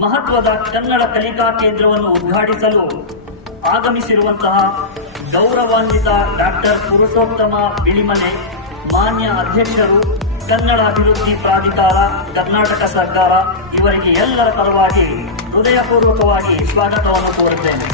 ಮಹತ್ವದ ಕನ್ನಡ ಕಲಿಕಾ ಕೇಂದ್ರವನ್ನು ಉದ್ಘಾಟಿಸಲು ಆಗಮಿಸಿರುವಂತಹ ಗೌರವಾನ್ವಿತ ಡಾಕ್ಟರ್ ಪುರುಷೋತ್ತಮ ಬಿಳಿಮಲೆ ಮಾನ್ಯ ಅಧ್ಯಕ್ಷರು, ಕನ್ನಡ ಅಭಿವೃದ್ಧಿ ಪ್ರಾಧಿಕಾರ, ಕರ್ನಾಟಕ ಸರ್ಕಾರ ಇವರಿಗೆ ಎಲ್ಲರ ಪರವಾಗಿ ಹೃದಯಪೂರ್ವಕವಾಗಿ ಸ್ವಾಗತವನ್ನು ಕೋರುತ್ತೇನೆ.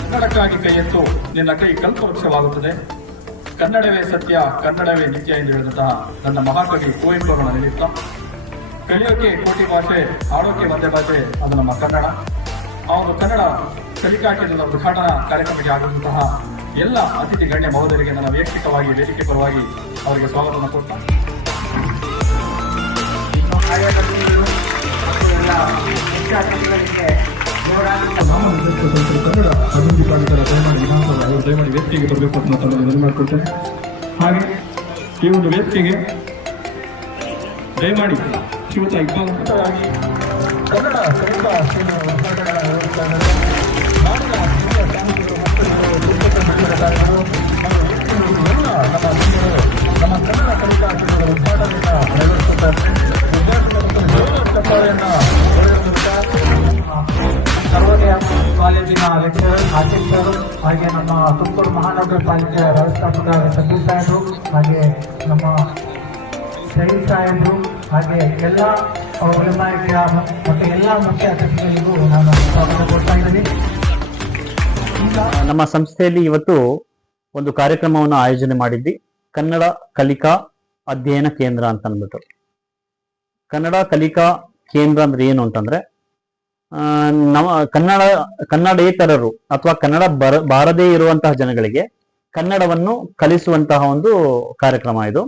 ಕನ್ನಡಕ್ಕಾಗಿ ಕೈ ಎತ್ತು ನಿನ್ನ ಕೈ ಕಲ್ಪವೃಕ್ಷವಾಗುತ್ತದೆ. ಕನ್ನಡವೇ ಸತ್ಯ, ಕನ್ನಡವೇ ನಿತ್ಯ ಎಂದು ಹೇಳಿದಂತಹ ನನ್ನ ಮಹಾಕವಿ ಕುವೆಂಪು ಅವರ ನಿಮಿತ್ತ ಕಲಿಯೋಕೆ ಕೋಟಿ ಭಾಷೆ, ಆಡೋಕೆ ಒಂದೇ ಭಾಷೆ, ಅದು ನಮ್ಮ ಕನ್ನಡ. ಆ ಒಂದು ಕನ್ನಡ ಕಲಿಕಾ ಕೇಂದ್ರದ ಉದ್ಘಾಟನಾ ಕಾರ್ಯಕ್ರಮಕ್ಕೆ ಆಗುವಂತಹ ಎಲ್ಲ ಅತಿಥಿ ಗಣ್ಯ ಮಹೋದಯರಿಗೆ ನನ್ನ ವೈಯಕ್ತಿಕವಾಗಿ ವೇದಿಕೆ ಪರವಾಗಿ ಅವರಿಗೆ ಸ್ವಾಗತವನ್ನು ಕೊಡ್ತಾ ಕನ್ನಡ ಅಭಿವೃದ್ಧಿ ಪ್ರಾಧಿಕಾರ ದಯಮಾಡಿ ವಿಧಾನಸಭೆ ಅವರು ದಯಮಾಡಿ ವೇದಿಕೆಗೆ ಬರಬೇಕು ಅಂತ ನಾನು ಮನವಿ ಮಾಡಿಕೊಳ್ತೇನೆ. ಹಾಗೆ ಈ ಒಂದು ವೇದಿಕೆಗೆ ದಯಮಾಡಿ ಶ್ರೀಯುತ ಇಕ್ಬಾಲ್ ಕನ್ನಡ ಕಲಿಕಾ ಕೇಂದ್ರ ಉದ್ಘಾಟನೆಗಳ ನಮ್ಮ ಕನ್ನಡ ಕಲಿಕಾ ಕೇಂದ್ರದ ಉದ್ಘಾಟನೆಯನ್ನು ನೆರವೇರಿಸುತ್ತಾರೆ. ಸರ್ವೋದಯ ಕಾಲೇಜಿನ ಲೆಕ್ಚರರ್ ಆಶೀಶ್ ಅವರು, ಹಾಗೆ ನಮ್ಮ ತುಮಕೂರು ಮಹಾನಗರ ಪಾಲಿಕೆಯ ವ್ಯವಸ್ಥಾಪಕ ಸತೀಶ್ ಸಾಹೇಬರು, ಹಾಗೆ ನಮ್ಮ ಶಹೀದ್ ಸಾಹೇಬರು, ಹಾಗೆ ಎಲ್ಲ ಉಲಮಾಯಿಯ ಮತ್ತು ಎಲ್ಲ ಮುಖ್ಯ ಅತಿಥಿಗಳಿಗೂ ನಾನು ಸ್ವಾಗತ ಕೊಡ್ತಾ ಇದ್ದೀನಿ. ನಮ್ಮ ಸಂಸ್ಥೆಯಲ್ಲಿ ಇವತ್ತು ಒಂದು ಕಾರ್ಯಕ್ರಮವನ್ನು ಆಯೋಜನೆ ಮಾಡಿದ್ವಿ. ಕನ್ನಡ ಕಲಿಕಾ ಅಧ್ಯಯನ ಕೇಂದ್ರ ಅಂತ ಅಂದ್ಬಿಟ್ಟು. ಕನ್ನಡ ಕಲಿಕಾ ಕೇಂದ್ರ ಅಂದ್ರೆ ಏನು ಅಂತಂದ್ರೆ, ನಮ್ಮ ಕನ್ನಡೇತರರು ಅಥವಾ ಕನ್ನಡ ಬಾರದೇ ಇರುವಂತಹ ಜನಗಳಿಗೆ ಕನ್ನಡವನ್ನು ಕಲಿಸುವಂತಹ ಒಂದು ಕಾರ್ಯಕ್ರಮ ಇದು.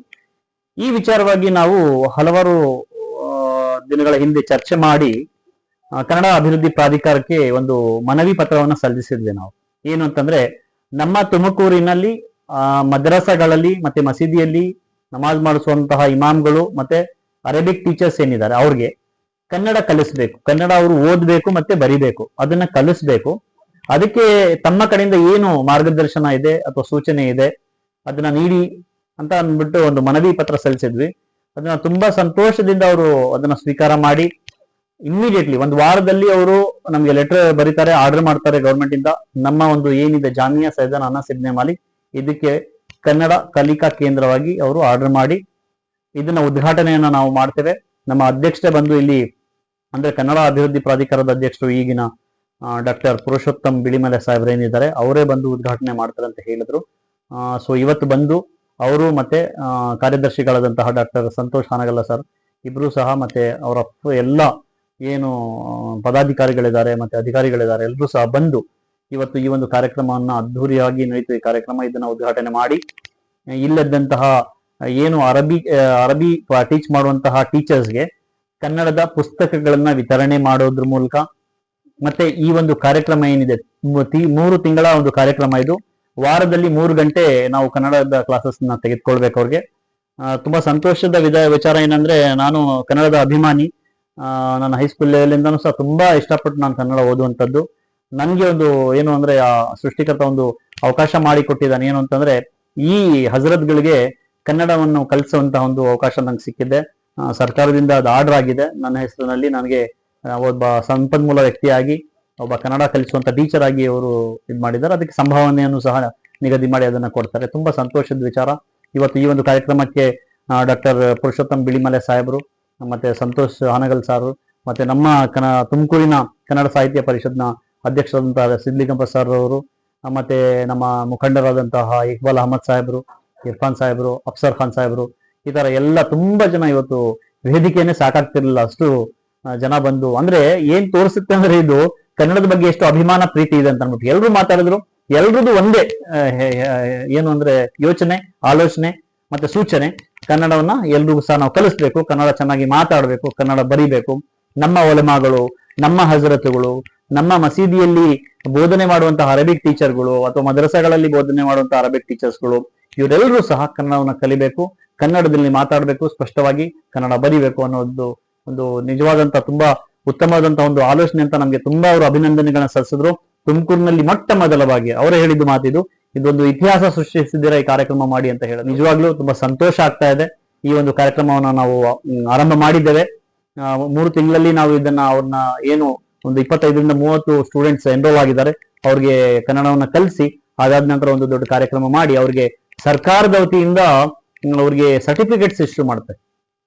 ಈ ವಿಚಾರವಾಗಿ ನಾವು ಹಲವಾರು ದಿನಗಳ ಹಿಂದೆ ಚರ್ಚೆ ಮಾಡಿ ಕನ್ನಡ ಅಭಿವೃದ್ಧಿ ಪ್ರಾಧಿಕಾರಕ್ಕೆ ಒಂದು ಮನವಿ ಪತ್ರವನ್ನು ಸಲ್ಲಿಸಿದ್ವಿ ನಾವು. ಏನು ಅಂತಂದ್ರೆ, ನಮ್ಮ ತುಮಕೂರಿನಲ್ಲಿ ಮದ್ರಸಾಗಳಲ್ಲಿ ಮತ್ತೆ ಮಸೀದಿಯಲ್ಲಿ ನಮಾಜ್ ಮಾಡಿಸುವಂತಹ ಇಮಾಮ್ಗಳು ಮತ್ತೆ ಅರೇಬಿಕ್ ಟೀಚರ್ಸ್ ಏನಿದ್ದಾರೆ ಅವ್ರಿಗೆ ಕನ್ನಡ ಕಲಿಸ್ಬೇಕು, ಕನ್ನಡ ಅವರು ಓದ್ಬೇಕು ಮತ್ತೆ ಬರಿಬೇಕು, ಅದನ್ನ ಕಲಿಸ್ಬೇಕು. ಅದಕ್ಕೆ ತಮ್ಮ ಕಡೆಯಿಂದ ಏನು ಮಾರ್ಗದರ್ಶನ ಇದೆ ಅಥವಾ ಸೂಚನೆ ಇದೆ ಅದನ್ನ ನೀಡಿ ಅಂತ ಅಂದ್ಬಿಟ್ಟು ಒಂದು ಮನವಿ ಪತ್ರ ಸಲ್ಲಿಸಿದ್ವಿ. ಅದನ್ನ ತುಂಬಾ ಸಂತೋಷದಿಂದ ಅವರು ಅದನ್ನ ಸ್ವೀಕಾರ ಮಾಡಿ ಇಮ್ಮಿಡಿಯೇಟ್ಲಿ ಒಂದು ವಾರದಲ್ಲಿ ಅವರು ನಮ್ಗೆ ಲೆಟರ್ ಬರೀತಾರೆ, ಆರ್ಡರ್ ಮಾಡ್ತಾರೆ ಗೌರ್ಮೆಂಟ್ ಇಂದ. ನಮ್ಮ ಒಂದು ಏನಿದೆ ಜಾಮಿಯಾ ಸೈಯದನಾ ಅನಸ್ ಇಬ್ನೆ ಮಾಲಿಕ್, ಇದಕ್ಕೆ ಕನ್ನಡ ಕಲಿಕಾ ಕೇಂದ್ರವಾಗಿ ಅವರು ಆರ್ಡರ್ ಮಾಡಿ ಇದನ್ನ ಉದ್ಘಾಟನೆಯನ್ನ ನಾವು ಮಾಡ್ತೇವೆ. ನಮ್ಮ ಅಧ್ಯಕ್ಷತೆ ಬಂದು ಇಲ್ಲಿ ಅಂದ್ರೆ ಕನ್ನಡ ಅಭಿವೃದ್ಧಿ ಪ್ರಾಧಿಕಾರದ ಅಧ್ಯಕ್ಷರು ಈಗಿನ ಡಾಕ್ಟರ್ ಪುರುಷೋತ್ತಮ್ ಬಿಳಿಮಲೆ ಸಾಹೇಬ್ರು ಏನಿದ್ದಾರೆ ಅವರೇ ಬಂದು ಉದ್ಘಾಟನೆ ಮಾಡ್ತಾರೆ ಅಂತ ಹೇಳಿದ್ರು. ಸೊ ಇವತ್ತು ಬಂದು ಅವರು ಮತ್ತೆ ಕಾರ್ಯದರ್ಶಿಗಳಾದಂತಹ ಡಾಕ್ಟರ್ ಸಂತೋಷ್ ಹಾನಗಲ್ಲ ಸರ್ ಇಬ್ರು ಸಹ ಮತ್ತೆ ಅವರ ಎಲ್ಲ ಏನು ಪದಾಧಿಕಾರಿಗಳಿದ್ದಾರೆ ಮತ್ತೆ ಅಧಿಕಾರಿಗಳಿದ್ದಾರೆ ಎಲ್ಲರೂ ಸಹ ಬಂದು ಇವತ್ತು ಈ ಒಂದು ಕಾರ್ಯಕ್ರಮವನ್ನ ಅದ್ಧೂರಿಯಾಗಿ ನಡೀತು. ಈ ಕಾರ್ಯಕ್ರಮ ಇದನ್ನ ಉದ್ಘಾಟನೆ ಮಾಡಿ ಇಲ್ಲದಂತಹ ಏನು ಅರಬಿ ಟೀಚ್ ಮಾಡುವಂತಹ ಟೀಚರ್ಸ್ಗೆ ಕನ್ನಡದ ಪುಸ್ತಕಗಳನ್ನ ವಿತರಣೆ ಮಾಡೋದ್ರ ಮೂಲಕ ಮತ್ತೆ ಈ ಒಂದು ಕಾರ್ಯಕ್ರಮ ಏನಿದೆ 3 ತಿಂಗಳ ಒಂದು ಕಾರ್ಯಕ್ರಮ ಇದು. ವಾರದಲ್ಲಿ 3 ಗಂಟೆ ನಾವು ಕನ್ನಡದ ಕ್ಲಾಸಸ್ ನ ತೆಗೆದುಕೊಳ್ಬೇಕು ಅವ್ರಿಗೆ. ತುಂಬಾ ಸಂತೋಷದ ವಿಚಾರ ಏನಂದ್ರೆ, ನಾನು ಕನ್ನಡದ ಅಭಿಮಾನಿ. ನನ್ನ ಹೈಸ್ಕೂಲ್ ಲೆವೆಲಿಂದನೂ ಸಹ ತುಂಬಾ ಇಷ್ಟಪಟ್ಟು ನಾನು ಕನ್ನಡ ಓದುವಂಥದ್ದು. ನನ್ಗೆ ಒಂದು ಏನು ಅಂದ್ರೆ ಆ ಸೃಷ್ಟಿಕರ್ತ ಒಂದು ಅವಕಾಶ ಮಾಡಿಕೊಟ್ಟಿದ್ದಾನೆ. ಏನು ಅಂತಂದ್ರೆ, ಈ ಹಜರತ್ಗಳಿಗೆ ಕನ್ನಡವನ್ನು ಕಲಿಸುವಂತಹ ಒಂದು ಅವಕಾಶ ನಂಗೆ ಸಿಕ್ಕಿದೆ. ಸರ್ಕಾರದಿಂದ ಅದು ಆರ್ಡರ್ ಆಗಿದೆ ನನ್ನ ಹೆಸರಿನಲ್ಲಿ. ನನಗೆ ಒಬ್ಬ ಸಂಪನ್ಮೂಲ ವ್ಯಕ್ತಿಯಾಗಿ ಒಬ್ಬ ಕನ್ನಡ ಕಲಿಸುವಂತ ಟೀಚರ್ ಆಗಿ ಅವರು ಇದು ಮಾಡಿದ್ದಾರೆ. ಅದಕ್ಕೆ ಸಂಭಾವನೆಯನ್ನು ಸಹ ನಿಗದಿ ಮಾಡಿ ಅದನ್ನ ಕೊಡ್ತಾರೆ. ತುಂಬಾ ಸಂತೋಷದ ವಿಚಾರ. ಇವತ್ತು ಈ ಒಂದು ಕಾರ್ಯಕ್ರಮಕ್ಕೆ ಡಾಕ್ಟರ್ ಪುರುಷೋತ್ತಮ್ ಬಿಳಿಮಲೆ ಸಾಹೇಬರು ಮತ್ತೆ ಸಂತೋಷ್ ಹಾನಗಲ್ ಸಾರು ಮತ್ತೆ ನಮ್ಮ ತುಮಕೂರಿನ ಕನ್ನಡ ಸಾಹಿತ್ಯ ಪರಿಷತ್ನ ಅಧ್ಯಕ್ಷರಾದಂತಹ ಸಿದ್ಲಿಕಂಪ ಸರ್ ಅವರು ಮತ್ತೆ ನಮ್ಮ ಮುಖಂಡರಾದಂತಹ ಇಕ್ಬಾಲ್ ಅಹಮದ್ ಸಾಹೇಬರು, ಇರ್ಫಾನ್ ಸಾಹೇಬರು, ಅಫ್ಸರ್ ಖಾನ್ ಸಾಹೇಬರು, ಈ ತರ ಎಲ್ಲ ತುಂಬಾ ಜನ ಇವತ್ತು ವೇದಿಕೆಯನ್ನೇ ಸಾಕಾಗ್ತಿರ್ಲಿಲ್ಲ, ಅಷ್ಟು ಜನ ಬಂದು. ಅಂದ್ರೆ ಏನ್ ತೋರಿಸುತ್ತೆ ಅಂದ್ರೆ ಇದು ಕನ್ನಡದ ಬಗ್ಗೆ ಎಷ್ಟು ಅಭಿಮಾನ ಪ್ರೀತಿ ಇದೆ ಅಂತ ಅನ್ಬಿಟ್ಟು ಎಲ್ರು ಮಾತಾಡಿದ್ರು. ಎಲ್ರದ್ದು ಒಂದೇ ಏನು ಅಂದ್ರೆ ಯೋಚನೆ, ಆಲೋಚನೆ ಮತ್ತೆ ಸೂಚನೆ, ಕನ್ನಡವನ್ನ ಎಲ್ರಿಗೂ ಸಹ ನಾವು ಕಲಿಸ್ಬೇಕು, ಕನ್ನಡ ಚೆನ್ನಾಗಿ ಮಾತಾಡ್ಬೇಕು, ಕನ್ನಡ ಬರಿಬೇಕು. ನಮ್ಮ ಒಲೆಮಾಗಳು, ನಮ್ಮ ಹಜರತುಗಳು, ನಮ್ಮ ಮಸೀದಿಯಲ್ಲಿ ಬೋಧನೆ ಮಾಡುವಂತಹ ಅರಬಿಕ್ ಟೀಚರ್ಗಳು ಅಥವಾ ಮದ್ರಸಾಗಳಲ್ಲಿ ಬೋಧನೆ ಮಾಡುವಂತಹ ಅರಬಿಕ್ ಟೀಚರ್ಸ್ಗಳು ಇವರೆಲ್ಲರೂ ಸಹ ಕನ್ನಡವನ್ನು ಕಲಿಬೇಕು, ಕನ್ನಡದಲ್ಲಿ ಮಾತಾಡಬೇಕು, ಸ್ಪಷ್ಟವಾಗಿ ಕನ್ನಡ ಬರಿಬೇಕು ಅನ್ನೋದು ಒಂದು ನಿಜವಾದಂತಹ ತುಂಬಾ ಉತ್ತಮವಾದಂತಹ ಒಂದು ಆಲೋಚನೆ ಅಂತ ನಮ್ಗೆ ತುಂಬಾ ಅವರು ಅಭಿನಂದನೆಗಳನ್ನ ಸಲ್ಲಿಸಿದ್ರು. ತುಮಕೂರಿನಲ್ಲಿ ಮೊಟ್ಟ ಮೊದಲವಾಗಿ ಅವರೇ ಹೇಳಿದ್ದು ಮಾತಿದು, ಇದೊಂದು ಇತಿಹಾಸ ಸೃಷ್ಟಿಸಿದ್ದೀರಾ ಈ ಕಾರ್ಯಕ್ರಮ ಮಾಡಿ ಅಂತ ಹೇಳಿ. ನಿಜವಾಗ್ಲೂ ತುಂಬಾ ಸಂತೋಷ ಆಗ್ತಾ ಇದೆ. ಈ ಒಂದು ಕಾರ್ಯಕ್ರಮವನ್ನು ನಾವು ಆರಂಭ ಮಾಡಿದ್ದೇವೆ. 3 ತಿಂಗಳಲ್ಲಿ ನಾವು ಅವ್ರನ್ನ ಏನು ಒಂದು 25ರಿಂದ 30 ಸ್ಟೂಡೆಂಟ್ಸ್ ಎನ್ರೋಲ್ ಆಗಿದ್ದಾರೆ, ಅವ್ರಿಗೆ ಕನ್ನಡವನ್ನ ಕಲಿಸಿ ಅದಾದ ನಂತರ ಒಂದು ದೊಡ್ಡ ಕಾರ್ಯಕ್ರಮ ಮಾಡಿ ಅವ್ರಿಗೆ ಸರ್ಕಾರದ ವತಿಯಿಂದ ಅವ್ರಿಗೆ ಸರ್ಟಿಫಿಕೇಟ್ಸ್ ಇಶ್ಯೂ ಮಾಡುತ್ತೆ.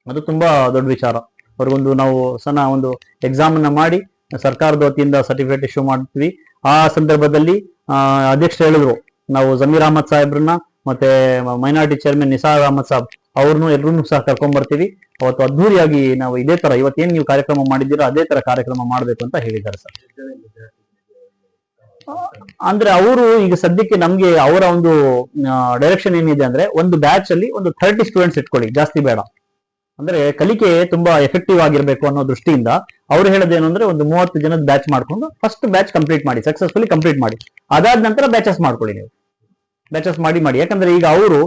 ಅದು ತುಂಬಾ ದೊಡ್ಡ ವಿಚಾರ. ಅವ್ರಿಗೊಂದು ನಾವು ಸಣ್ಣ ಒಂದು ಎಕ್ಸಾಮ್ ಅನ್ನ ಮಾಡಿ ಸರ್ಕಾರದ ವತಿಯಿಂದ ಸರ್ಟಿಫಿಕೇಟ್ ಇಶ್ಯೂ ಮಾಡ್ತೀವಿ. ಆ ಸಂದರ್ಭದಲ್ಲಿ ಅಧ್ಯಕ್ಷರು ಹೇಳಿದ್ರು, ನಾವು ಜಮೀರ್ ಅಹಮದ್ ಸಾಹೇಬ್ರನ್ನ ಮತ್ತೆ ಮೈನಾರಿಟಿ ಚೇರ್ಮನ್ ನಿಸಾರ್ ಅಹಮದ್ ಸಾಬ್ ಅವ್ರನ್ನು ಎಲ್ಲರನ್ನೂ ಸಹ ಕರ್ಕೊಂಡ್ ಬರ್ತೀವಿ. ಅವತ್ತು ಅದ್ದೂರಿಯಾಗಿ ನಾವು ಇದೇ ತರ ಇವತ್ತೇನ್ ನೀವು ಕಾರ್ಯಕ್ರಮ ಮಾಡಿದ್ದೀರೋ ಅದೇ ತರ ಕಾರ್ಯಕ್ರಮ ಮಾಡ್ಬೇಕು ಅಂತ ಹೇಳಿದ್ದಾರೆ ಸರ್. ಅಂದ್ರೆ ಅವರು ಈಗ ಸದ್ಯಕ್ಕೆ ನಮ್ಗೆ ಅವರ ಒಂದು ಡೈರೆಕ್ಷನ್ ಏನಿದೆ ಅಂದ್ರೆ, ಒಂದು ಬ್ಯಾಚ್ ಅಲ್ಲಿ ಒಂದು 30 ಸ್ಟೂಡೆಂಟ್ಸ್ ಇಟ್ಕೊಳ್ಳಿ, ಜಾಸ್ತಿ ಬೇಡ. ಅಂದ್ರೆ ಕಲಿಕೆ ತುಂಬಾ ಎಫೆಕ್ಟಿವ್ ಆಗಿರ್ಬೇಕು ಅನ್ನೋ ದೃಷ್ಟಿಯಿಂದ ಅವ್ರು ಹೇಳೋದೇನು ಅಂದ್ರೆ, ಒಂದು 30 ಜನದ ಬ್ಯಾಚ್ ಮಾಡ್ಕೊಂಡು ಫಸ್ಟ್ ಬ್ಯಾಚ್ ಕಂಪ್ಲೀಟ್ ಮಾಡಿ, ಸಕ್ಸಸ್ಫುಲಿ ಕಂಪ್ಲೀಟ್ ಮಾಡಿ. ಅದಾದ ನಂತರ ಬ್ಯಾಚಸ್ ಮಾಡ್ಕೊಳ್ಳಿ ನೀವು, ಬ್ಯಾಚಸ್ ಮಾಡಿ. ಯಾಕಂದ್ರೆ ಈಗ ಅವರು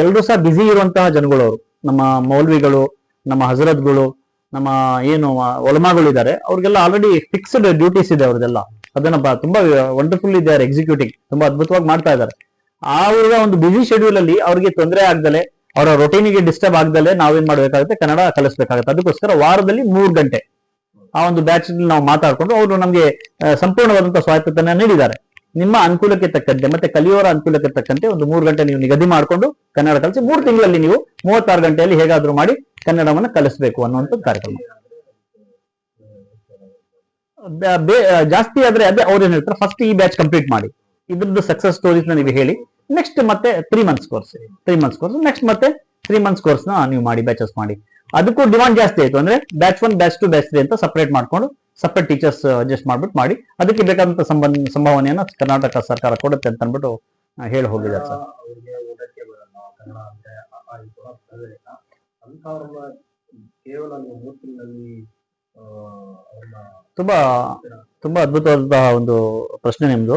ಎಲ್ಲರೂ ಸಹ ಬ್ಯುಸಿ ಇರುವಂತಹ ಜನಗಳು ಅವರು. ನಮ್ಮ ಮೌಲ್ವಿಗಳು, ನಮ್ಮ ಹಜರತ್ಗಳು, ನಮ್ಮ ಏನು ಒಲಮಾಗಳು ಇದ್ದಾರೆ, ಅವ್ರಿಗೆಲ್ಲ ಆಲ್ರೆಡಿ ಫಿಕ್ಸ್ಡ್ ಡ್ಯೂಟೀಸ್ ಇದೆ ಅವ್ರದೆಲ್ಲ. ಅದನ್ನ ತುಂಬಾ ವಂಡರ್ಫುಲ್ ಇದ್ದಾರೆ, ಎಕ್ಸಿಕ್ಯೂಟಿಂಗ್ ತುಂಬಾ ಅದ್ಭುತವಾಗಿ ಮಾಡ್ತಾ ಇದ್ದಾರೆ. ಅವರ ಒಂದು ಬ್ಯುಸಿ ಶೆಡ್ಯೂಲ್ ಅಲ್ಲಿ ಅವ್ರಿಗೆ ತೊಂದರೆ ಆಗ್ದಲೆ, ಅವರ ರೊಟೀನಿಗೆ ಡಿಸ್ಟರ್ಬ್ ಆಗ್ದಲೆ ನಾವೇನ್ ಮಾಡ್ಬೇಕಾಗುತ್ತೆ, ಕನ್ನಡ ಕಲಿಸ್ಬೇಕಾಗುತ್ತೆ. ಅದಕ್ಕೋಸ್ಕರ ವಾರದಲ್ಲಿ 3 ಗಂಟೆ ಆ ಒಂದು ಬ್ಯಾಚ್ ನಾವು ಮಾತಾಡ್ಕೊಂಡು ಅವರು ನಮ್ಗೆ ಸಂಪೂರ್ಣವಾದಂತಹ ಸ್ವಾಯತ್ತತೆಯನ್ನ ನೀಡಿದ್ದಾರೆ. ನಿಮ್ಮ ಅನುಕೂಲಕ್ಕೆ ತಕ್ಕಂತೆ ಮತ್ತೆ ಕಲಿಯೋರ ಅನುಕೂಲಕ್ಕೆ ತಕ್ಕಂತೆ ಒಂದು 3 ಗಂಟೆ ನೀವು ನಿಗದಿ ಮಾಡಿಕೊಂಡು ಕನ್ನಡ ಕಲಿಸಿ 3 ತಿಂಗಳಲ್ಲಿ ನೀವು 36 ಗಂಟೆಯಲ್ಲಿ ಹೇಗಾದ್ರೂ ಮಾಡಿ ಕನ್ನಡವನ್ನ ಕಲಿಸ್ಬೇಕು ಅನ್ನುವಂಥ ಕಾರ್ಯಕ್ರಮ. ಜಾಸ್ತಿ ಆದ್ರೆ ಅದೇ ಅವ್ರು ಏನ್ ಹೇಳ್ತಾರೆ, ಫಸ್ಟ್ ಈ ಬ್ಯಾಚ್ ಕಂಪ್ಲೀಟ್ ಮಾಡಿ, ಇದ್ರದ್ದು ಸಕ್ಸಸ್ ಸ್ಟೋರೀಸ್ ನ ನೀವು ಹೇಳಿ, ನೆಕ್ಸ್ಟ್ ಮತ್ತೆ 3 ಮಂತ್ಸ್ ಕೋರ್ಸ್, ನೆಕ್ಸ್ಟ್ ಮತ್ತೆ 3 ಮಂತ್ಸ್ ಕೋರ್ಸ್ ನ ನೀವು ಮಾಡಿ, ಬ್ಯಾಚಸ್ ಮಾಡಿ. ಅದಕ್ಕೂ ಡಿಮಾಂಡ್ ಜಾಸ್ತಿ ಆಯ್ತು ಅಂದ್ರೆ ಬ್ಯಾಚ್ 1, ಬ್ಯಾಚ್ 2, ಬ್ಯಾಚ್ 3 ಅಂತ ಸಪರೇಟ್ ಮಾಡ್ಕೊಂಡು ಸಪರೇಟ್ ಟೀಚರ್ಸ್ ಅಡ್ಜಸ್ಟ್ ಮಾಡ್ಬಿಟ್ಟು ಮಾಡಿ, ಅದಕ್ಕೆ ಬೇಕಾದಂತ ಸಂಭಾವನೆಯನ್ನ ಕರ್ನಾಟಕ ಸರ್ಕಾರ ಕೊಡುತ್ತೆ ಅಂತ ಅಂದ್ಬಿಟ್ಟು ಹೇಳಿ ಹೋಗಿದ್ದಾರೆ ಸರ್. ತುಂಬಾ ತುಂಬಾ ಅದ್ಭುತವಾದಂತಹ ಒಂದು ಪ್ರಶ್ನೆ ನಿಮ್ದು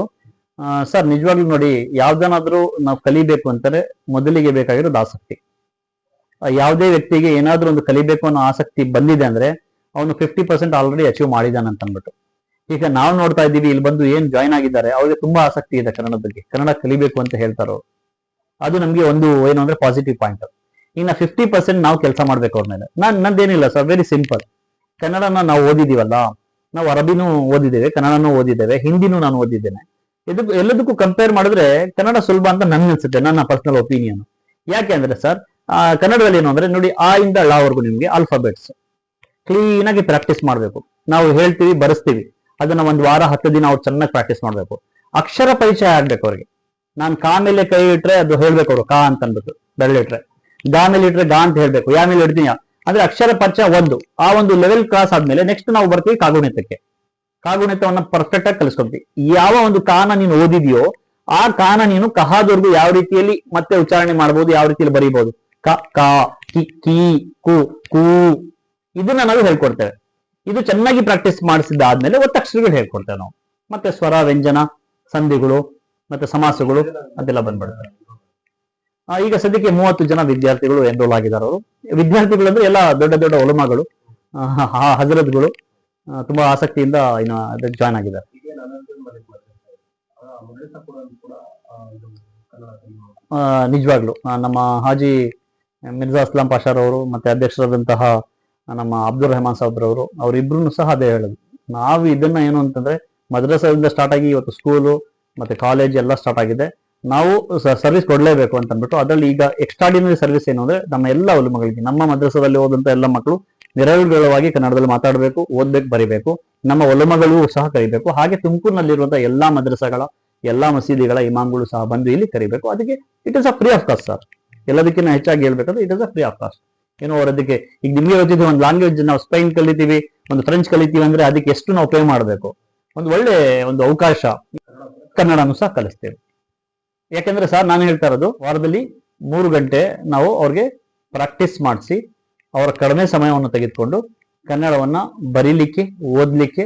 ಸರ್. ನಿಜವಾಗ್ಲೂ ನೋಡಿ, ಯಾವ್ದನ್ನಾದ್ರೂ ನಾವು ಕಲಿಬೇಕು ಅಂತಾರೆ ಮೊದಲಿಗೆ ಬೇಕಾಗಿರೋದು ಆಸಕ್ತಿ. ಯಾವುದೇ ವ್ಯಕ್ತಿಗೆ ಏನಾದ್ರೂ ಒಂದು ಕಲಿಬೇಕು ಅನ್ನೋ ಆಸಕ್ತಿ ಬಂದಿದೆ ಅಂದ್ರೆ ಅವನು 50% ಆಲ್ರೆಡಿ ಅಚೀವ್ ಮಾಡಿದಾನೆ ಅಂತ ಅಂದ್ಬಿಟ್ಟು. ಈಗ ನಾವು ನೋಡ್ತಾ ಇದ್ದೀವಿ, ಇಲ್ಲಿ ಬಂದು ಏನ್ ಜಾಯ್ನ್ ಆಗಿದ್ದಾರೆ ಅವ್ರಿಗೆ ತುಂಬಾ ಆಸಕ್ತಿ ಇದೆ ಕನ್ನಡದ ಬಗ್ಗೆ, ಕನ್ನಡ ಕಲಿಬೇಕು ಅಂತ ಹೇಳ್ತಾರೋ ಅದು ನಮ್ಗೆ ಒಂದು ಏನು ಅಂದ್ರೆ ಪಾಸಿಟಿವ್ ಪಾಯಿಂಟ್. ಇನ್ನ 50% ನಾವು ಕೆಲಸ ಮಾಡ್ಬೇಕು ಅವ್ರ ಮೇಲೆ. ನಂದೇನಿಲ್ಲ ಸರ್, ವೆರಿ ಸಿಂಪಲ್. ಕನ್ನಡನ ನಾವು ಓದಿದೀವಲ್ಲ, ನಾವು ಅರಬಿನೂ ಓದಿದ್ದೇವೆ, ಕನ್ನಡನೂ ಓದಿದ್ದೇವೆ, ಹಿಂದಿನೂ ನಾನು ಓದಿದ್ದೇನೆ. ಎಲ್ಲದಕ್ಕೂ ಕಂಪೇರ್ ಮಾಡಿದ್ರೆ ಕನ್ನಡ ಸುಲಭ ಅಂತ ನನ್ಗೆ ಅನ್ಸುತ್ತೆ, ನನ್ನ ಪರ್ಸನಲ್ ಒಪಿನಿಯನ್. ಯಾಕೆ ಅಂದ್ರೆ ಸರ್, ಕನ್ನಡದಲ್ಲಿ ಏನು ಅಂದ್ರೆ ನೋಡಿ, ಆ ಇಂದ ಳ ವರ್ಗು ನಿಮ್ಗೆ ಆಲ್ಫಾಬೆಟ್ಸ್ ಕ್ಲೀನ್ ಆಗಿ ಪ್ರಾಕ್ಟೀಸ್ ಮಾಡ್ಬೇಕು. ನಾವು ಹೇಳ್ತೀವಿ, ಬರೆಸ್ತೀವಿ, ಅದನ್ನ 1 ವಾರ 10 ದಿನ ಅವ್ರು ಚೆನ್ನಾಗಿ ಪ್ರಾಕ್ಟೀಸ್ ಮಾಡ್ಬೇಕು. ಅಕ್ಷರ ಪರಿಚಯ ಆಗ್ಬೇಕು ಅವ್ರಿಗೆ. ನಾನು ಕಾ ಮೇಲೆ ಕೈ ಇಟ್ರೆ ಅದು ಹೇಳ್ಬೇಕು ಅವರು, ಕಾ ಅಂತ ಅನ್ಬೇಕು. ಬೆರಳಿಟ್ರೆ ಗಾ ಮೇಲೆ ಇಟ್ರೆ ಗಾ ಅಂತ ಹೇಳ್ಬೇಕು. ಯಾ ಮೇಲೆ ಇಡ್ತೀನಿ ಅಂದ್ರೆ ಅಕ್ಷರ ಪರಿಚಯ ಒಂದು. ಆ ಒಂದು ಲೆವೆಲ್ ಕ್ರಾಸ್ ಆದ್ಮೇಲೆ ನೆಕ್ಸ್ಟ್ ನಾವು ಬರ್ತೀವಿ ಕಾಗುಣಿತಕ್ಕೆ. ಕಾಗುಣಿತವನ್ನ ಪರ್ಫೆಕ್ಟ್ ಆಗಿ ಕಲಿಸ್ಕೊಳ್ತೀವಿ. ಯಾವ ಒಂದು ಕಾನ ನೀನು ಓದಿದ್ಯೋ ಆ ಕಾನ ನೀನು ಕಹಾದವರೆಗೂ ಯಾವ ರೀತಿಯಲ್ಲಿ ಮತ್ತೆ ಉಚ್ಚಾರಣೆ ಮಾಡಬಹುದು, ಯಾವ ರೀತಿಯಲ್ಲಿ ಬರೀಬಹುದು. ಕ ಕಾ ಕಿ ಕೀ ಕು ಕೂ ಇದನ್ನ ನಾವು ಹೇಳ್ಕೊಡ್ತೇವೆ. ಇದು ಚೆನ್ನಾಗಿ ಪ್ರಾಕ್ಟೀಸ್ ಮಾಡಿಸಿದ್ದಾದ್ಮೇಲೆ ಒತ್ತಕ್ಷರಗಳು ಹೇಳ್ಕೊಡ್ತೇವೆ ನಾವು. ಮತ್ತೆ ಸ್ವರ, ವ್ಯಂಜನ, ಸಂಧಿಗಳು ಮತ್ತೆ ಸಮಾಸಗಳು ಅದೆಲ್ಲ ಬಂದ್ಬಿಡ್ತವೆ. ಈಗ ಸದ್ಯಕ್ಕೆ 30 ಜನ ವಿದ್ಯಾರ್ಥಿಗಳು ಎನ್ರೋಲ್ ಆಗಿದ್ದಾರೆ. ಅವರು ವಿದ್ಯಾರ್ಥಿಗಳು ಅಂದ್ರೆ ಎಲ್ಲ ದೊಡ್ಡ ದೊಡ್ಡ ಒಲಮಾಗಳು, ಹಜರತ್ಗಳು ತುಂಬಾ ಆಸಕ್ತಿಯಿಂದ ಇನ್ನು ಅದಕ್ಕೆ ಜಾಯ್ನ್ ಆಗಿದ್ದಾರೆ. ನಿಜವಾಗ್ಲು ನಮ್ಮ ಹಾಜಿ ಮಿರ್ಜಾ ಅಸ್ಲಾಂ ಪಾಷಾರವರು ಮತ್ತೆ ಅಧ್ಯಕ್ಷರಾದಂತಹ ನಮ್ಮ ಅಬ್ದುಲ್ ರೆಹಮಾನ್ ಸಾಬ್ರವರು, ಅವರಿಬ್ರು ಸಹ ಅದೇ ಹೇಳೋದು. ನಾವು ಇದನ್ನ ಏನು ಅಂತಂದ್ರೆ ಮದ್ರಸಾದಿಂದ ಸ್ಟಾರ್ಟ್ ಆಗಿ ಇವತ್ತು ಸ್ಕೂಲು ಮತ್ತೆ ಕಾಲೇಜ್ ಎಲ್ಲ ಸ್ಟಾರ್ಟ್ ಆಗಿದೆ. ನಾವು ಸರ್ವಿಸ್ ಕೊಡ್ಲೇಬೇಕು ಅಂತ ಅಂದ್ಬಿಟ್ಟು ಅದರಲ್ಲಿ ಈಗ ಎಕ್ಸ್ಟ್ರಾಡಿನರಿ ಸರ್ವಿಸ್ ಏನು ಅಂದ್ರೆ ನಮ್ಮ ಎಲ್ಲ ಉಲಮಗಳಿಗೆ, ನಮ್ಮ ಮದ್ರಸಾದಲ್ಲಿ ಓದಂತ ಎಲ್ಲ ಮಕ್ಕಳು ನಿರರ್ಗಳವಾಗಿ ಕನ್ನಡದಲ್ಲಿ ಮಾತಾಡಬೇಕು, ಓದ್ಬೇಕು, ಬರಿಬೇಕು. ನಮ್ಮ ಒಲಮಗಳು ಸಹ ಕರಿಬೇಕು. ಹಾಗೆ ತುಮಕೂರಿನಲ್ಲಿರುವಂತಹ ಎಲ್ಲಾ ಮದ್ರಸಾಗಳ ಎಲ್ಲಾ ಮಸೀದಿಗಳ ಇಮಾಮ್ಗಳು ಸಹ ಬಂದು ಇಲ್ಲಿ ಕರಿಬೇಕು. ಅದಕ್ಕೆ it is a free of cost sir. ಎಲ್ಲದಕ್ಕಿಂತ ಹೆಚ್ಚಾಗಿ ಹೇಳ್ಬೇಕಂದ್ರೆ it is a free of cost. ಏನೋ ಅವರದಕ್ಕೆ ಈಗ ನಿಮ್ಗೆ ಗೊತ್ತಿದೆ, ಒಂದು ಲ್ಯಾಂಗ್ವೇಜ್ ನಾವು ಸ್ಪೈನ್ ಕಲಿತೀವಿ, ಒಂದು ಫ್ರೆಂಚ್ ಕಲಿತೀವಿ ಅಂದ್ರೆ ಅದಕ್ಕೆ ಎಷ್ಟು ನಾವು ಪೇ ಮಾಡಬೇಕು. ಒಂದು ಒಳ್ಳೆ ಒಂದು ಅವಕಾಶ, ಕನ್ನಡನು ಸಹ ಕಲಿಸ್ತೇವೆ. ಯಾಕೆಂದ್ರೆ ಸರ್ ನಾನು ಹೇಳ್ತಾ ಇರೋದು, ವಾರದಲ್ಲಿ 3 ಗಂಟೆ ನಾವು ಅವ್ರಿಗೆ ಪ್ರಾಕ್ಟೀಸ್ ಮಾಡಿಸಿ ಅವರ ಕಡಿಮೆ ಸಮಯವನ್ನು ತೆಗೆದುಕೊಂಡು ಕನ್ನಡವನ್ನ ಬರೀಲಿಕ್ಕೆ, ಓದ್ಲಿಕ್ಕೆ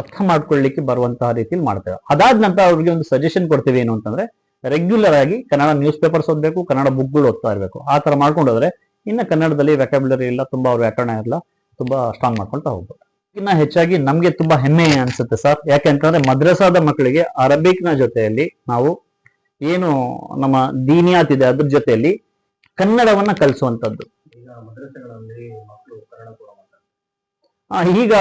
ಅರ್ಥ ಮಾಡ್ಕೊಳ್ಳಿಕ್ಕೆ ಬರುವಂತಹ ರೀತಿಯಲ್ಲಿ ಮಾಡ್ತೇವೆ. ಅದಾದ ನಂತರ ಅವ್ರಿಗೆ ಒಂದು ಸಜೆಷನ್ ಕೊಡ್ತೀವಿ ಏನು ಅಂತಂದ್ರೆ ರೆಗ್ಯುಲರ್ ಆಗಿ ಕನ್ನಡ ನ್ಯೂಸ್ ಪೇಪರ್ಸ್ ಓದಬೇಕು, ಕನ್ನಡ ಬುಕ್ಗಳು ಓದ್ತಾ ಇರಬೇಕು. ಆ ತರ ಮಾಡ್ಕೊಂಡೋದ್ರೆ ಇನ್ನು ಕನ್ನಡದಲ್ಲಿ ವ್ಯಾಕ್ಯಾಬ್ಯುಲರಿ ಇಲ್ಲ, ತುಂಬಾ ಅವ್ರ ವ್ಯಾಕರಣ ಇಲ್ಲ, ತುಂಬಾ ಸ್ಟ್ರಾಂಗ್ ಮಾಡ್ಕೊಳ್ತಾ ಹೋಗ್ಬೋದು. ಇನ್ನ ಹೆಚ್ಚಾಗಿ ನಮ್ಗೆ ತುಂಬಾ ಹೆಮ್ಮೆ ಅನ್ಸುತ್ತೆ ಸರ್, ಯಾಕೆಂತಂದ್ರೆ ಮದ್ರಸಾದ ಮಕ್ಕಳಿಗೆ ಅರಬಿಕ್ನ ಜೊತೆಯಲ್ಲಿ ನಾವು ಏನು ನಮ್ಮ ದೀನಿಯಾತ್ ಇದೆ ಅದ್ರ ಜೊತೆಯಲ್ಲಿ ಕನ್ನಡವನ್ನ ಕಲಿಸುವಂತದ್ದು. ಈಗ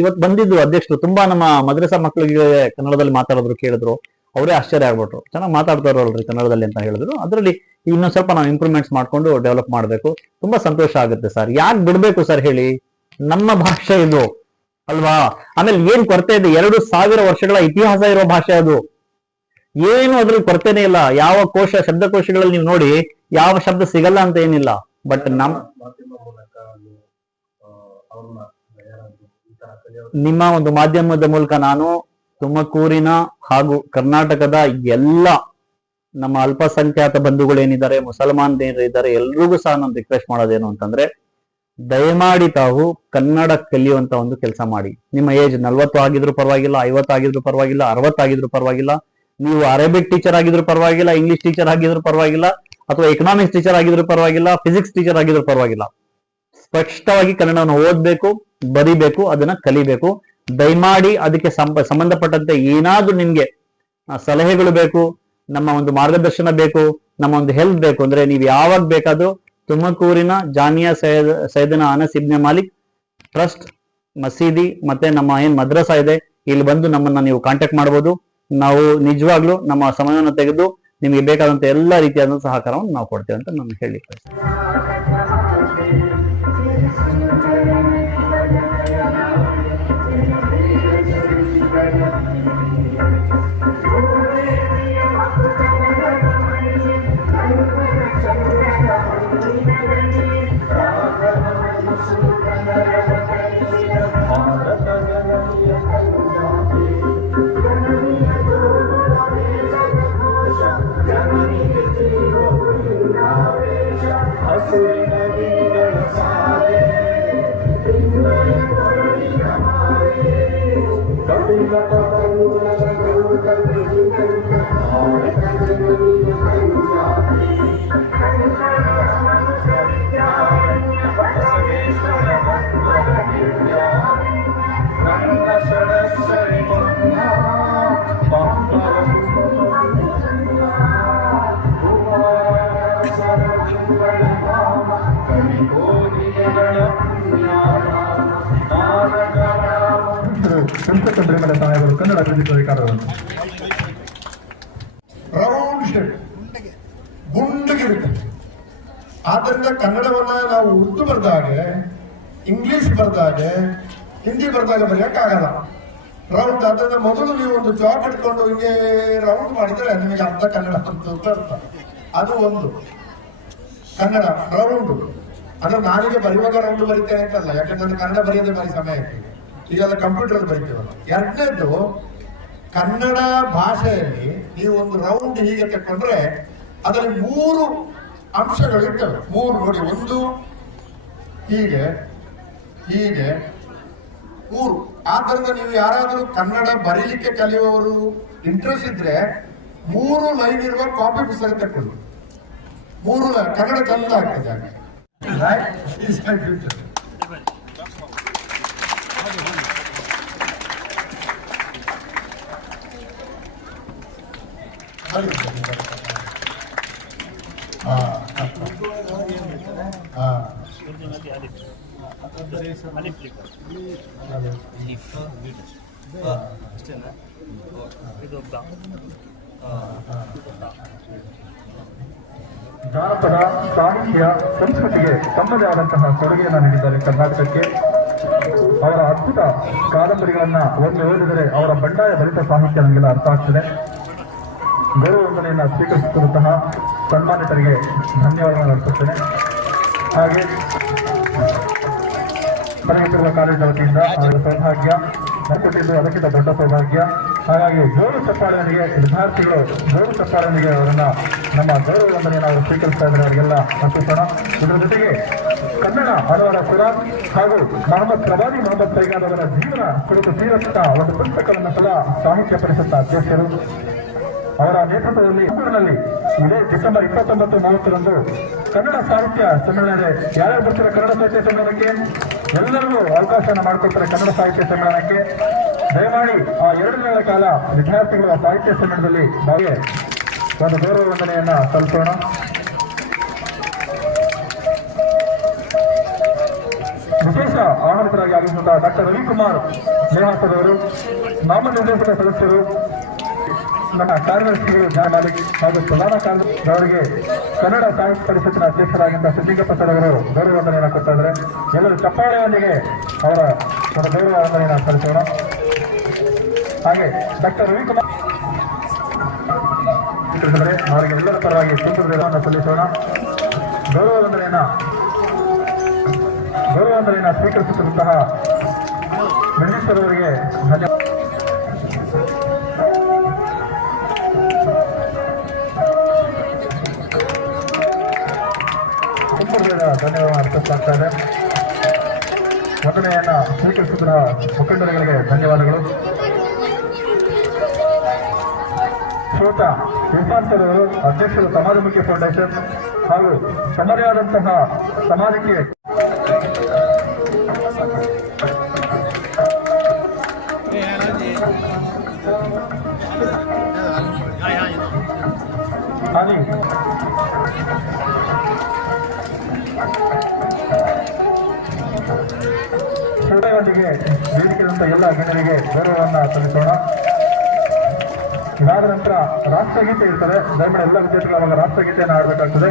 ಇವತ್ತು ಬಂದಿದ್ದು ಅಧ್ಯಕ್ಷರು ತುಂಬಾ ನಮ್ಮ ಮದ್ರಸಾ ಮಕ್ಕಳಿಗೆ ಕನ್ನಡದಲ್ಲಿ ಮಾತಾಡಿದ್ರು, ಕೇಳಿದ್ರು, ಅವರೇ ಆಶ್ಚರ್ಯ ಆಗ್ಬಿಟ್ರು. ಚೆನ್ನಾಗಿ ಮಾತಾಡ್ತಾರಲ್ರಿ ಕನ್ನಡದಲ್ಲಿ ಅಂತ ಹೇಳಿದ್ರು. ಅದರಲ್ಲಿ ಇನ್ನೊಂದ್ ಸ್ವಲ್ಪ ನಾವು ಇಂಪ್ರೂವ್ಮೆಂಟ್ಸ್ ಮಾಡ್ಕೊಂಡು ಡೆವಲಪ್ ಮಾಡ್ಬೇಕು. ತುಂಬಾ ಸಂತೋಷ ಆಗುತ್ತೆ ಸರ್. ಯಾಕೆ ಬಿಡ್ಬೇಕು ಸರ್ ಹೇಳಿ, ನಮ್ಮ ಭಾಷೆ ಇದು ಅಲ್ವಾ? ಆಮೇಲೆ ಏನ್ ಕೊರತೆ ಇದೆ? 2000 ವರ್ಷಗಳ ಇತಿಹಾಸ ಇರೋ ಭಾಷೆ ಅದು. ಏನು ಅದ್ರಲ್ಲಿ ಕೊರತೆನೇ ಇಲ್ಲ. ಯಾವ ಕೋಶ ಶಬ್ದಕೋಶಗಳಲ್ಲಿ ನೀವು ನೋಡಿ ಯಾವ ಶಬ್ದ ಸಿಗಲ್ಲ ಅಂತ ಏನಿಲ್ಲ. ಬಟ್ ನಿಮ್ಮ ಒಂದು ಮಾಧ್ಯಮದ ಮೂಲಕ ನಾನು ತುಮಕೂರಿನ ಹಾಗೂ ಕರ್ನಾಟಕದ ಎಲ್ಲ ನಮ್ಮ ಅಲ್ಪಸಂಖ್ಯಾತ ಬಂಧುಗಳೇನಿದ್ದಾರೆ, ಮುಸಲ್ಮಾನ್ ಏನಿದ್ದಾರೆ, ಎಲ್ರಿಗೂ ಸಹ ನಾನು ರಿಕ್ವೆಸ್ಟ್ ಮಾಡೋದೇನು ಅಂತಂದ್ರೆ, ದಯಮಾಡಿ ತಾವು ಕನ್ನಡ ಕಲಿಯುವಂತ ಒಂದು ಕೆಲಸ ಮಾಡಿ. ನಿಮ್ಮ ಏಜ್ 40 ಆಗಿದ್ರು ಪರವಾಗಿಲ್ಲ, 50 ಆಗಿದ್ರು ಪರವಾಗಿಲ್ಲ, 60 ಆಗಿದ್ರು ಪರವಾಗಿಲ್ಲ, ನೀವು ಅರೇಬಿಕ್ ಟೀಚರ್ ಆಗಿದ್ರು ಪರವಾಗಿಲ್ಲ, ಇಂಗ್ಲಿಷ್ ಟೀಚರ್ ಆಗಿದ್ರು ಪರವಾಗಿಲ್ಲ, ಅಥವಾ ಎಕನಾಮಿಕ್ಸ್ ಟೀಚರ್ ಆಗಿದ್ರು ಪರವಾಗಿಲ್ಲ, ಫಿಸಿಕ್ಸ್ ಟೀಚರ್ ಆಗಿದ್ರು ಪರವಾಗಿಲ್ಲ, ಸ್ಪಷ್ಟವಾಗಿ ಕನ್ನಡವನ್ನು ಓದ್ಬೇಕು, ಬರಿಬೇಕು, ಅದನ್ನ ಕಲಿಬೇಕು. ದಯಮಾಡಿ ಅದಕ್ಕೆ ಸಂಬಂಧಪಟ್ಟಂತೆ ಏನಾದ್ರೂ ನಿಮ್ಗೆ ಸಲಹೆಗಳು ಬೇಕು, ನಮ್ಮ ಒಂದು ಮಾರ್ಗದರ್ಶನ ಬೇಕು, ನಮ್ಮ ಒಂದು ಹೆಲ್ಪ್ ಬೇಕು ಅಂದ್ರೆ ನೀವು ಯಾವಾಗ ಬೇಕಾದ್ರೂ ತುಮಕೂರಿನ ಜಾಮಿಯಾ ಸೈಯದನಾ ಅನಸ್ ಇಬ್ನ್ ಮಾಲಿಕ್ ಟ್ರಸ್ಟ್ ಮಸೀದಿ ಮತ್ತೆ ನಮ್ಮ ಏನ್ ಮದ್ರಸಾ ಇದೆ, ಇಲ್ಲಿ ಬಂದು ನಮ್ಮನ್ನ ನೀವು ಕಾಂಟ್ಯಾಕ್ಟ್ ಮಾಡಬಹುದು. ನಾವು ನಿಜವಾಗ್ಲೂ ನಮ್ಮ ಸಮಯವನ್ನು ತೆಗೆದು ನಿಮಗೆ ಬೇಕಾದಂತ ಎಲ್ಲಾ ರೀತಿಯಾದ ಸಹಕಾರವನ್ನು ನಾವು ಕೊಡ್ತೇವೆ ಅಂತ ನಾನು ಹೇಳಿಕ್ಕೆ ಸಾಹೇಬರು ಕನ್ನಡ ಅಭಿವೃದ್ಧಿ ಪ್ರಾಧಿಕಾರಗಳು ರೌಂಡ್ ಶೇಪ್ ಗುಂಡಗಿರುತ್ತೆ. ಆದ್ದರಿಂದ ಕನ್ನಡವನ್ನ ನಾವು ಉರ್ದು ಬರ್ದಾಗೆ, ಇಂಗ್ಲಿಷ್ ಬರ್ದಾಗೆ, ಹಿಂದಿ ಬರ್ದಾಗ ಬರೆಯಕ್ಕಾಗಲ್ಲ. ರೌಂಡ್. ಅದನ್ನ ಮೊದಲು ನೀವು ಒಂದು ಜಾಬ್ ಇಟ್ಕೊಂಡು ಹಿಂಗೆ ರೌಂಡ್ ಮಾಡಿದ್ರೆ ನಿಮಗೆ ಅರ್ಧ ಕನ್ನಡ ಅಂತ ಅರ್ಥ. ಅದು ಒಂದು ಕನ್ನಡ ರೌಂಡ್. ಅಂದ್ರೆ ನಾನೀಗ ಬರೆಯುವಾಗ ರೌಂಡ್ ಬರೀತೇನೆ ಅಂತಲ್ಲ, ಯಾಕಂದ್ರೆ ಕನ್ನಡ ಬರೆಯೋದೇ ಬರೀ ಸಮಯ ಈಗೆಲ್ಲ ಕಂಪ್ಯೂಟರ್ ಬರೀತೀವಲ್ಲ. ಎರಡನೇದು, ಕನ್ನಡ ಭಾಷೆಯಲ್ಲಿ ನೀವು ಒಂದು ರೌಂಡ್ ಹೀಗೆ ತಕೊಂಡ್ರೆ ಅದರಲ್ಲಿ 3 ಅಂಶಗಳಿರ್ತವೆ. 3 ನೋಡಿ, ಒಂದು ಹೀಗೆ ಹೀಗೆ 3. ಆದ್ದರಿಂದ ನೀವು ಯಾರಾದರೂ ಕನ್ನಡ ಬರೀಲಿಕ್ಕೆ ಕಲಿಯುವವರು ಇಂಟ್ರೆಸ್ಟ್ ಇದ್ರೆ 3 ಲೈನ್ ಇರುವ ಕಾಪಿ ಪುಸ್ತಕ ತಕೊಳ್ಳಿ. 3 ಕನ್ನಡ ಚಂದ ಆಗ್ತದೆ. Is my future. ಜಾನಪದ ಸಾಹಿತ್ಯ ಸಂಸ್ಕೃತಿಗೆ ತಮ್ಮದೇ ಆದಂತಹ ಕೊಡುಗೆಯನ್ನು ನೀಡಿದ್ದಾರೆ ಕರ್ನಾಟಕಕ್ಕೆ. ಅವರ ಅದ್ಭುತ ಕಾದಂಬರಿಗಳನ್ನ ಒಂದು ಓದಿದರೆ ಅವರ ಬಂಡಾಯ ಭರಿತ ಸಾಹಿತ್ಯ ನಮಗೆಲ್ಲ ಅರ್ಥ ಆಗ್ತದೆ. ಗೌರವ ವಂದನೆಯನ್ನು ಸ್ವೀಕರಿಸುತ್ತಿರುವಂತಹ ಸನ್ಮಾನಿತರಿಗೆ ಧನ್ಯವಾದಗಳನ್ನು ಅರ್ಪಿಸುತ್ತೇನೆ. ಹಾಗೆ ಪದವಿಪೂರ್ವ ಕಾಲೇಜಿನ ವತಿಯಿಂದ ಅವರ ಸೌಭಾಗ್ಯ ಮಕ್ಕಳಿದ್ದು ಅದಕ್ಕಿಂತ ದೊಡ್ಡ ಸೌಭಾಗ್ಯ. ಹಾಗಾಗಿ ಜೋರು ಚಪ್ಪಾಳೆಯರಿಗೆ ವಿದ್ಯಾರ್ಥಿಗಳು ಜೋರು ಚಪ್ಪಾಳೆಯರಿಗೆ ಅವರನ್ನ ನಮ್ಮ ಗೌರವ ವಂದನೆಯನ್ನು ಅವರು ಸ್ವೀಕರಿಸ್ತಾ ಇದ್ದಾರೆ. ಅವರಿಗೆಲ್ಲ ಅರ್ಪಿಸೋಣ. ಇದರ ಜೊತೆಗೆ ಕನ್ನಡ ಅನವರ ಕುರಾನ್ ಹಾಗೂ ಪ್ರವಾದಿ ಮೊಹಮ್ಮದ್ ಸೈಗಾದ್ ಅವರ ಜೀವನ ಕುರಿತು ತೀರಸ್ಥ ಒಂದು ಪುಸ್ತಕವನ್ನು ಸಹ ಸಾಹಿತ್ಯ ಪರಿಷತ್ ಅಧ್ಯಕ್ಷರು ಅವರ ನೇತೃತ್ವದಲ್ಲಿ ತುಮಕೂರಿನಲ್ಲಿ ಇದೇ ಡಿಸೆಂಬರ್ 29-30ರಂದು ಕನ್ನಡ ಸಾಹಿತ್ಯ ಸಮ್ಮೇಳನ ಯಾರ್ಯಾರು ಬರ್ತಾರೆ ಕನ್ನಡ ಸಾಹಿತ್ಯ ಸಮ್ಮೇಳನಕ್ಕೆ ಎಲ್ಲರಿಗೂ ಅವಕಾಶವನ್ನು ಮಾಡಿಕೊಡ್ತಾರೆ. ಕನ್ನಡ ಸಾಹಿತ್ಯ ಸಮ್ಮೇಳನಕ್ಕೆ ದಯಮಾಡಿ ಆ 2 ದಿನಗಳ ಕಾಲ ವಿದ್ಯಾರ್ಥಿಗಳ ಸಾಹಿತ್ಯ ಸಮ್ಮೇಳನದಲ್ಲಿ ಭಾಗಿ ಒಂದು ಗೌರವ ವಂದನೆಯನ್ನ ಸಲ್ಲಿಸೋಣ. ವಿಶೇಷ ಆಹ್ವಾನಿತರಾಗಿ ಆಗಿರುವಂತಹ ಡಾಕ್ಟರ್ ರವಿಕುಮಾರ್ ನೇಹಾಸದವರು, ನಾಮನಿರ್ದೇಶಕ ಸದಸ್ಯರು, ನಮ್ಮ ಕಾರ್ಯದರ್ಶಿಗಳು ಜಾನ್ ಮಾಲಿಕ್ ಹಾಗೂ ಪ್ರಧಾನ ಕಾರ್ಯದರ್ಶಿಯವರಿಗೆ ಕನ್ನಡ ಸಾಹಿತ್ಯ ಪರಿಷತ್ತಿನ ಅಧ್ಯಕ್ಷರಾಗಿದ್ದ ಸಿದ್ದಿಗಪ್ಪ ಸರ್ ಅವರು ಗೌರವ ವಂದನೆಯನ್ನು ಕೊಡ್ತಾ ಇದ್ದಾರೆ. ಎಲ್ಲರೂ ಚಪ್ಪಾಳೆಯೊಂದಿಗೆ ಅವರ ಒಂದು ಗೌರವ ವಂದನೆಯನ್ನು ಸಲ್ಲಿಸೋಣ. ಹಾಗೆ ಡಾಕ್ಟರ್ ರವಿಕುಮಾರ್ ಅವರಿಗೆ ಎಲ್ಲರ ಪರವಾಗಿ ಸೂತ್ರವನ್ನು ಸಲ್ಲಿಸೋಣ. ಗೌರವ ವಂದನೆಯನ್ನು ಸ್ವೀಕರಿಸುತ್ತಿರುವಂತಹ ಮಿನಿಸ್ಟರ್ ಅವರಿಗೆ ಧನ್ಯವಾದ. ಧನ್ಯವಾದ ಅರ್ಪಿಸಲಾಗ್ತಾ ಇದೆ. ವಂದನೆಯನ್ನ ಸ್ವೀಕರಿಸುತ್ತಿರುವ ಮುಖಂಡರುಗಳಿಗೆ ಧನ್ಯವಾದಗಳು. ಶ್ರೋತ ಇರ್ಫಾನ್ ಸರ್ ಅವರು ಅಧ್ಯಕ್ಷರು ಸಮಾಜಮುಖಿ ಫೌಂಡೇಶನ್ ಹಾಗೂ ತಮ್ಮದೇ ಆದಂತಹ ಸಮಾಜಕ್ಕೆ ಹಾನಿ ಶ್ರೋತೆಯೊಂದಿಗೆ ವೇದಿಕೆದಂತ ಎಲ್ಲ ಗಣ್ಯರಿಗೆ ಗೌರವವನ್ನು ಸಲ್ಲಿಸೋಣ. ಇದಾದ ನಂತರ ರಾಷ್ಟ್ರಗೀತೆ ಇರ್ತದೆ. ದಯಮಾಡಿ ಎಲ್ಲ ವಿದ್ಯಾರ್ಥಿಗಳು ಅವಾಗ ರಾಷ್ಟ್ರಗೀತೆಯನ್ನು ಆಡಬೇಕಾಗ್ತದೆ.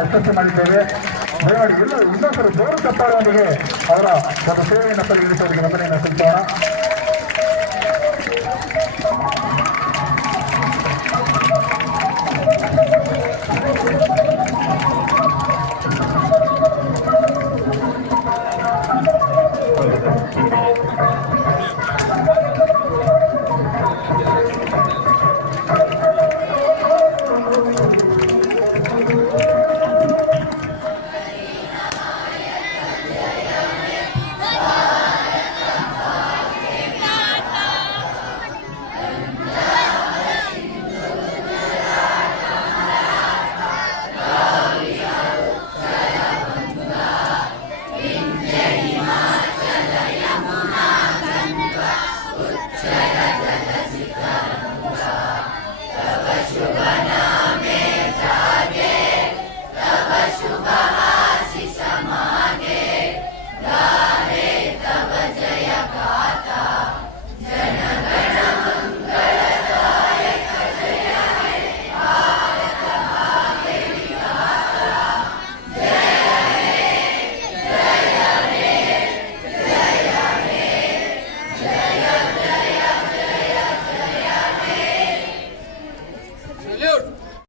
ಯಶಸ್ವಿ ಮಾಡಿದ್ದೇವೆ. ದಯಮಾಡಿ ಎಲ್ಲರೂ ಇನ್ನೊಂದು ಜೋರು ಚಪ್ಪಾಳೆಯೊಂದಿಗೆ ಅವರ ಒಂದು ಸೇವೆಯನ್ನು ಪರಿಗಣಿಸುವವರಿಗೆ ವಂದನೆಯನ್ನು ಸಲ್ಲಿಸೋಣ.